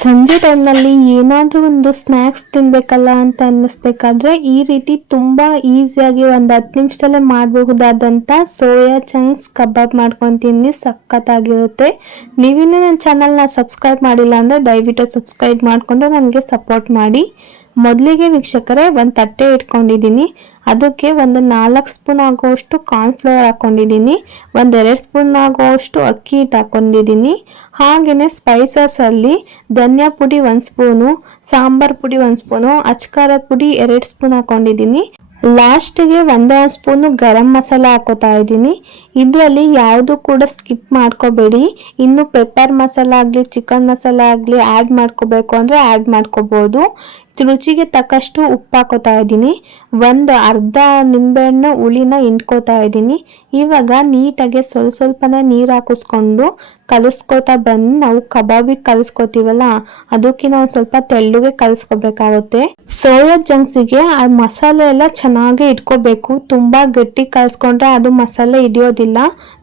ಸಂಜೆ ಟೈಮ್ನಲ್ಲಿ ಏನಾದರೂ ಒಂದು ಸ್ನ್ಯಾಕ್ಸ್ ತಿನ್ನಬೇಕಲ್ಲ ಅಂತ ಅನ್ನಿಸ್ಬೇಕಾದ್ರೆ ಈ ರೀತಿ ತುಂಬ ಈಸಿಯಾಗಿ ಒಂದು ಹತ್ತು ನಿಮಿಷದಲ್ಲೇ ಮಾಡಬಹುದಾದಂಥ ಸೋಯಾ ಚಂಕ್ಸ್ ಕಬಾಬ್ ಮಾಡ್ಕೊಂಡು ತಿನ್ನಿ, ಸಖತ್ತಾಗಿರುತ್ತೆ. ನೀವಿನ್ನೂ ನನ್ನ ಚಾನಲ್ನ ಸಬ್ಸ್ಕ್ರೈಬ್ ಮಾಡಿಲ್ಲ ಅಂದರೆ ದಯವಿಟ್ಟು ಸಬ್ಸ್ಕ್ರೈಬ್ ಮಾಡಿಕೊಂಡು ನನಗೆ ಸಪೋರ್ಟ್ ಮಾಡಿ. ಮೊದಲಿಗೆ ವೀಕ್ಷಕರೇ ಒಂದು ತಟ್ಟೆ ಇಟ್ಕೊಂಡಿದ್ದೀನಿ. ಅದಕ್ಕೆ ಒಂದು ನಾಲ್ಕು ಸ್ಪೂನ್ ಆಗುವಷ್ಟು ಕಾರ್ನ್ಫ್ಲವರ್ ಹಾಕ್ಕೊಂಡಿದ್ದೀನಿ ಒಂದೆರಡು ಸ್ಪೂನ್ ಆಗುವಷ್ಟು ಅಕ್ಕಿ ಹಿಟ್ಟು ಹಾಕ್ಕೊಂಡಿದ್ದೀನಿ ಹಾಗೆಯೇ ಸ್ಪೈಸಸಲ್ಲಿ ಧನಿಯಾ ಪುಡಿ ಒಂದು ಸ್ಪೂನು, ಸಾಂಬಾರ್ ಪುಡಿ ಒಂದು ಸ್ಪೂನು ಅಚ್ಕಾರದ ಪುಡಿ ಎರಡು ಸ್ಪೂನ್ ಹಾಕ್ಕೊಂಡಿದ್ದೀನಿ ಲಾಸ್ಟಿಗೆ ಒಂದೇ ಒಂದು ಸ್ಪೂನು ಗರಂ ಮಸಾಲ ಹಾಕೋತಾ ಇದ್ದೀನಿ. ಇದರಲ್ಲಿ ಯಾವುದು ಕೂಡ ಸ್ಕಿಪ್ ಮಾಡ್ಕೋಬೇಡಿ. ಇನ್ನು ಪೆಪ್ಪರ್ ಮಸಾಲ ಆಗಲಿ ಚಿಕನ್ ಮಸಾಲ ಆಗಲಿ ಆ್ಯಡ್ ಮಾಡ್ಕೋಬೇಕು ಅಂದರೆ ಆ್ಯಡ್ ಮಾಡ್ಕೋಬೋದು. ರುಚಿಗೆ ತಕ್ಕಷ್ಟು ಉಪ್ಪು ಹಾಕೋತಾ ಇದ್ದೀನಿ. ಒಂದು ಅರ್ಧ ನಿಂಬೆಹಣ್ಣು ಹುಳಿನ ಹಿಂಡ್ಕೋತಾ ಇದ್ದೀನಿ. ಇವಾಗ ನೀಟಾಗಿ ಸ್ವಲ್ಪ ಸ್ವಲ್ಪನೇ ನೀರು ಹಾಕಿಸ್ಕೊಂಡು ಕಲಿಸ್ಕೊತಾ ಬಂದು ನಾವು ಕಬಾಬಿಗೆ ಕಲಿಸ್ಕೊತೀವಲ್ಲ ಅದಕ್ಕಿಂತ ಒಂದು ಸ್ವಲ್ಪ ತೆಳ್ಳಗೆ ಕಲಿಸ್ಕೋಬೇಕಾಗುತ್ತೆ. ಸೋಯಾ ಜಂಕ್ಸಿಗೆ ಆ ಮಸಾಲೆ ಎಲ್ಲ ಚೆನ್ನಾಗಿ ಇಟ್ಕೋಬೇಕು. ತುಂಬ ಗಟ್ಟಿ ಕಲಿಸ್ಕೊಂಡ್ರೆ ಅದು ಮಸಾಲೆ ಹಿಡಿಯೋದಿಲ್ಲ.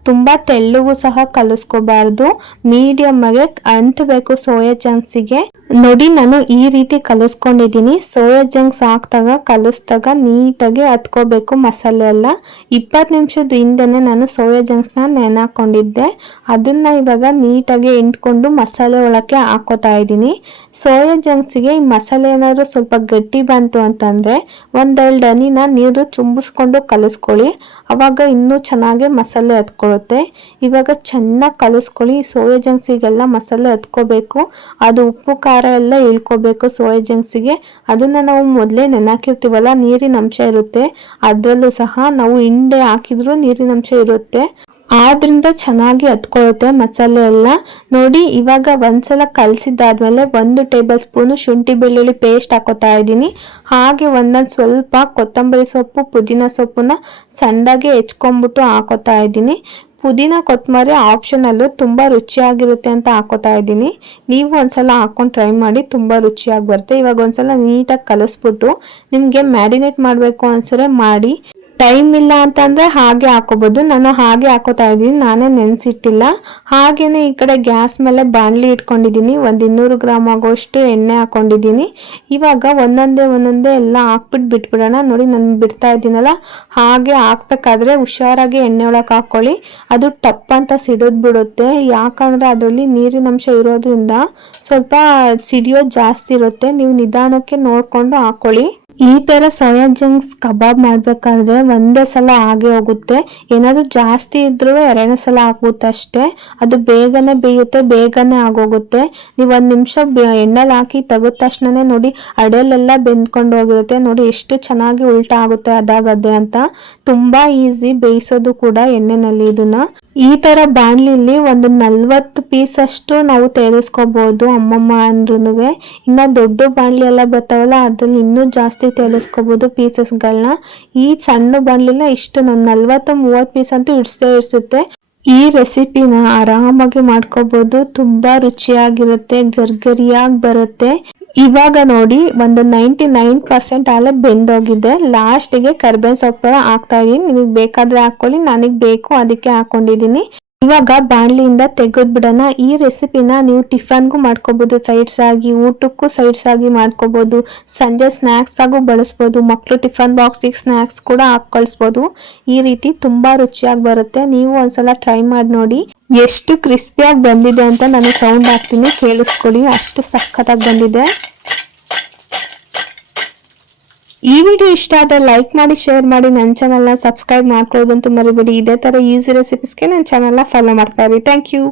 ತುಂಬ ತೆಳ್ಳಗೂ ಸಹ ಕಲಿಸ್ಕೋಬಾರ್ದು. ಮೀಡಿಯಮ್ಮಗೆ ಅಂಟಬೇಕು ಸೋಯಾ ಜಂಕ್ಸಿಗೆ ನೋಡಿ ನಾನು ಈ ರೀತಿ ಕಲಿಸ್ಕೊಂಡಿದ್ದೀನಿ. ಸೋಯಾ ಜಂಕ್ಸ್ ಹಾಕ್ದಾಗ, ಕಲಿಸ್ದಾಗ ನೀಟಾಗಿ ಹತ್ಕೋಬೇಕು ಮಸಾಲೆ ಎಲ್ಲ. ಇಪ್ಪತ್ತು ನಿಮಿಷದ ಹಿಂದೆನೆ ನಾನು ಸೋಯಾ ಜಂಕ್ಸ್ನ ನೆನಾಕೊಂಡಿದ್ದೆ. ಅದನ್ನ ಇವಾಗ ನೀಟಾಗಿ ಎಂಟ್ಕೊಂಡು ಮಸಾಲೆ ಒಳಕ್ಕೆ ಹಾಕೋತಾ ಇದ್ದೀನಿ. ಸೋಯಾ ಜಂಕ್ಸಿಗೆ ಈ ಮಸಾಲೆ ಏನಾದರೂ ಸ್ವಲ್ಪ ಗಟ್ಟಿ ಬಂತು ಅಂತಂದರೆ ಒಂದೆರಡು ಹನಿನ ನೀರು ಚುಂಬಿಸ್ಕೊಂಡು ಕಲಿಸ್ಕೊಳ್ಳಿ. ಅವಾಗ ಇನ್ನೂ ಚೆನ್ನಾಗಿ ಮಸಾಲೆ ಹತ್ಕೊಳ್ಳುತ್ತೆ ಇವಾಗ ಚೆನ್ನಾಗಿ ಕಲಿಸ್ಕೊಳ್ಳಿ. ಸೋಯಾ ಜಂಕ್ಸಿಗೆಲ್ಲ ಮಸಾಲೆ ಹತ್ಕೋಬೇಕು ಅದು ಉಪ್ಪು, ಖಾರ ಎಲ್ಲ ಇಳ್ಕೋಬೇಕು ಸೋಯಾ ಜಂಕ್ಸಿಗೆ ಅದನ್ನು ನಾವು ಮೊದಲೇ ನೆನಾಕಿರ್ತೀವಲ್ಲ, ನೀರಿನ ಅಂಶ ಇರುತ್ತೆ. ಅದರಲ್ಲೂ ಸಹ ನಾವು ಹಿಂಡೆ ಹಾಕಿದ್ರು ನೀರಿನ ಅಂಶ ಇರುತ್ತೆ. ಆದ್ರಿಂದ ಚೆನ್ನಾಗಿ ಹತ್ಕೊಳ್ಳುತ್ತೆ ಮಸಾಲೆ ಎಲ್ಲ. ನೋಡಿ, ಇವಾಗ ಒಂದ್ಸಲ ಕಲಸಿದ್ದಾದ್ಮೇಲೆ ಒಂದು ಟೇಬಲ್ ಸ್ಪೂನು ಶುಂಠಿ ಬೆಳ್ಳುಳ್ಳಿ ಪೇಸ್ಟ್ ಹಾಕೋತಾ ಇದ್ದೀನಿ. ಹಾಗೆ ಒಂದೊಂದು ಸ್ವಲ್ಪ ಕೊತ್ತಂಬರಿ ಸೊಪ್ಪು, ಪುದೀನ ಸೊಪ್ಪನ್ನ ಸಣ್ಣದಾಗಿ ಹೆಚ್ಕೊಂಬಿಟ್ಟು ಹಾಕೋತಾ ಇದ್ದೀನಿ. ಪುದೀನ ಕೊತ್ತಂಬರಿ ಆಪ್ಷನಲ್ಲು ತುಂಬ ರುಚಿಯಾಗಿರುತ್ತೆ ಅಂತ ಹಾಕೋತಾ ಇದ್ದೀನಿ. ನೀವು ಒಂದ್ಸಲ ಹಾಕೊಂಡು ಟ್ರೈ ಮಾಡಿ, ತುಂಬ ರುಚಿಯಾಗಿ ಬರುತ್ತೆ. ಇವಾಗ ಒಂದ್ಸಲ ನೀಟಾಗಿ ಕಲಸ್ಬಿಟ್ಟು ನಿಮಗೆ ಮ್ಯಾರಿನೇಟ್ ಮಾಡಬೇಕು ಅನ್ಸರೆ ಮಾಡಿ. ಟೈಮ್ ಇಲ್ಲ ಅಂತಂದರೆ ಹಾಗೆ ಹಾಕೋಬಹುದು ನಾನು ಹಾಗೆ ಹಾಕೋತಾ ಇದ್ದೀನಿ. ನಾನೇ ನೆನೆಸಿಟ್ಟಿಲ್ಲ. ಹಾಗೇನೆ ಈ ಕಡೆ ಗ್ಯಾಸ್ ಮೇಲೆ ಬಾಣಲಿ ಇಟ್ಕೊಂಡಿದ್ದೀನಿ. ಒಂದು ಇನ್ನೂರು ಗ್ರಾಮ್ ಆಗೋಷ್ಟು ಎಣ್ಣೆ ಹಾಕೊಂಡಿದ್ದೀನಿ. ಇವಾಗ ಒಂದೊಂದೇ ಒಂದೊಂದೇ ಎಲ್ಲ ಹಾಕ್ಬಿಟ್ಟು ಬಿಟ್ಬಿಡೋಣ. ನೋಡಿ, ನಾನು ಬಿಡ್ತಾ ಇದ್ದೀನಲ್ಲ. ಹಾಗೆ ಹಾಕ್ಬೇಕಾದ್ರೆ ಹುಷಾರಾಗಿ ಎಣ್ಣೆ ಒಳಗೆ ಹಾಕೊಳ್ಳಿ. ಅದು ಟಪ್ ಅಂತ ಸಿಡೋದು ಬಿಡುತ್ತೆ. ಯಾಕಂದರೆ ಅದರಲ್ಲಿ ನೀರಿನ ಅಂಶ ಇರೋದ್ರಿಂದ ಸ್ವಲ್ಪ ಸಿಡಿಯೋದು ಜಾಸ್ತಿ ಇರುತ್ತೆ. ನೀವು ನಿಧಾನಕ್ಕೆ ನೋಡ್ಕೊಂಡು ಹಾಕೊಳ್ಳಿ. ಈ ತರ ಸೋಯಾ ಜಂಕ್ಸ್ ಕಬಾಬ್ ಮಾಡಬೇಕಾದ್ರೆ ಒಂದೇ ಸಲ ಹಾಗೆ ಹೋಗುತ್ತೆ. ಏನಾದರೂ ಜಾಸ್ತಿ ಇದ್ದರೂ ಎರಡನೇ ಸಲ ಹಾಕುತ್ತೆ ಅಷ್ಟೇ. ಅದು ಬೇಗನೆ ಬೇಯುತ್ತೆ, ಬೇಗನೆ ಆಗೋಗುತ್ತೆ. ನೀವು ಒಂದು ನಿಮಿಷ ಎಣ್ಣೆಲಿ ಹಾಕಿ ತೆಗೆದ ತಕ್ಷಣನೇ ನೋಡಿ, ಅಡೆಲೆಲ್ಲ ಬೆಂದ್ಕೊಂಡು ಹೋಗಿರುತ್ತೆ. ನೋಡಿ ಎಷ್ಟು ಚೆನ್ನಾಗಿ ಉಲ್ಟಾ ಆಗುತ್ತೆ ಅದಾಗದೆ ಅಂತ. ತುಂಬಾ ಈಸಿ ಬೇಯಿಸೋದು ಕೂಡ ಎಣ್ಣೆನಲ್ಲಿ ಇದನ್ನ. ಈ ತರ ಬಾಣ್ಲಿಲಿ ಒಂದು ನಲ್ವತ್ತು ಪೀಸ್ ಅಷ್ಟು ನಾವು ತೇಲಿಸ್ಕೋಬಹುದು ಅಮ್ಮಮ್ಮ ಅಂದ್ರೂ ಇನ್ನ ದೊಡ್ಡ ಬಾಣ್ಲಿ ಎಲ್ಲ ಬರ್ತಾವಲ್ಲ, ಅದ್ರಲ್ಲಿ ಇನ್ನೂ ಜಾಸ್ತಿ ತೇಲಿಸ್ಕೋಬಹುದು ಪೀಸಸ್ಗಳನ್ನ ಈ ಸಣ್ಣ ಬಾಣ್ಲಿನ ಇಷ್ಟು ನಾವು ನಲ್ವತ್ತು, ಮೂವತ್ತು ಪೀಸ್ ಅಂತೂ ಇಡ್ಸೇ ಇರ್ಸುತ್ತೆ ಈ ರೆಸಿಪಿನ ಆರಾಮಾಗಿ ಮಾಡ್ಕೋಬಹುದು ತುಂಬಾ ರುಚಿಯಾಗಿರುತ್ತೆ, ಗರ್ಗರಿಯಾಗಿ ಬರುತ್ತೆ. ಇವಾಗ ನೋಡಿ, ಒಂದು ನೈಂಟಿ ನೈನ್ ಪರ್ಸೆಂಟ್ ಅಲ್ಲೇ ಬೆಂದೋಗಿದೆ. ಲಾಸ್ಟಿಗೆ ಕರ್ಬೇವಿನ ಸೊಪ್ಪು ಹಾಕ್ತಾ ಇದೀನಿ. ನಿಮಗೆ ಬೇಕಾದ್ರೆ ಹಾಕೊಳ್ಳಿ ನನಗೆ ಬೇಕು, ಅದಕ್ಕೆ ಹಾಕೊಂಡಿದ್ದೀನಿ ಇವಾಗ ಬಾಣಲಿಯಿಂದ ತೆಗೆದ್ಬಿಡೋಣ ಈ ರೆಸಿಪಿನ ನೀವು ಟಿಫನ್ಗೂ ಮಾಡ್ಕೋಬೋದು, ಸೈಡ್ಸ್ ಆಗಿ, ಊಟಕ್ಕೂ ಸೈಡ್ಸ್ ಆಗಿ ಮಾಡ್ಕೋಬೋದು. ಸಂಜೆ ಸ್ನ್ಯಾಕ್ಸ್ ಆಗು ಬಳಸ್ಬೋದು. ಮಕ್ಕಳು ಟಿಫನ್ ಬಾಕ್ಸಿಗೆ ಸ್ನ್ಯಾಕ್ಸ್ ಕೂಡ ಹಾಕಿ ಕಳಿಸ್ಬೋದು. ಈ ರೀತಿ ತುಂಬಾ ರುಚಿಯಾಗಿ ಬರುತ್ತೆ. ನೀವು ಒಂದ್ಸಲ ಟ್ರೈ ಮಾಡಿ ನೋಡಿ. ಎಷ್ಟು ಕ್ರಿಸ್ಪಿಯಾಗಿ ಬಂದಿದೆ ಅಂತ ನಾನು ಸೌಂಡ್ ಹಾಕ್ತೀನಿ. ಕೇಳಿಸ್ಕೊಳ್ಳಿ. ಅಷ್ಟು ಸಖತ್ತಾಗಿ ಬಂದಿದೆ. ಈ ವಿಡಿಯೋ ಇಷ್ಟ ಆದರೆ ಲೈಕ್ ಮಾಡಿ ಶೇರ್ ಮಾಡಿ ನನ್ನ ಚಾನಲ್ನ ಸಬ್ಸ್ಕ್ರೈಬ್ ಮಾಡ್ಕೊಳ್ಳೋದಂತೂ ಮರಿಬೇಡಿ. ಇದೇ ಥರ ಈಸಿ ರೆಸಿಪೀಸ್ಗೆ ನನ್ನ ಚಾನಲ್ನ ಫಾಲೋ ಮಾಡ್ತಾ ಇರಿ. Thank you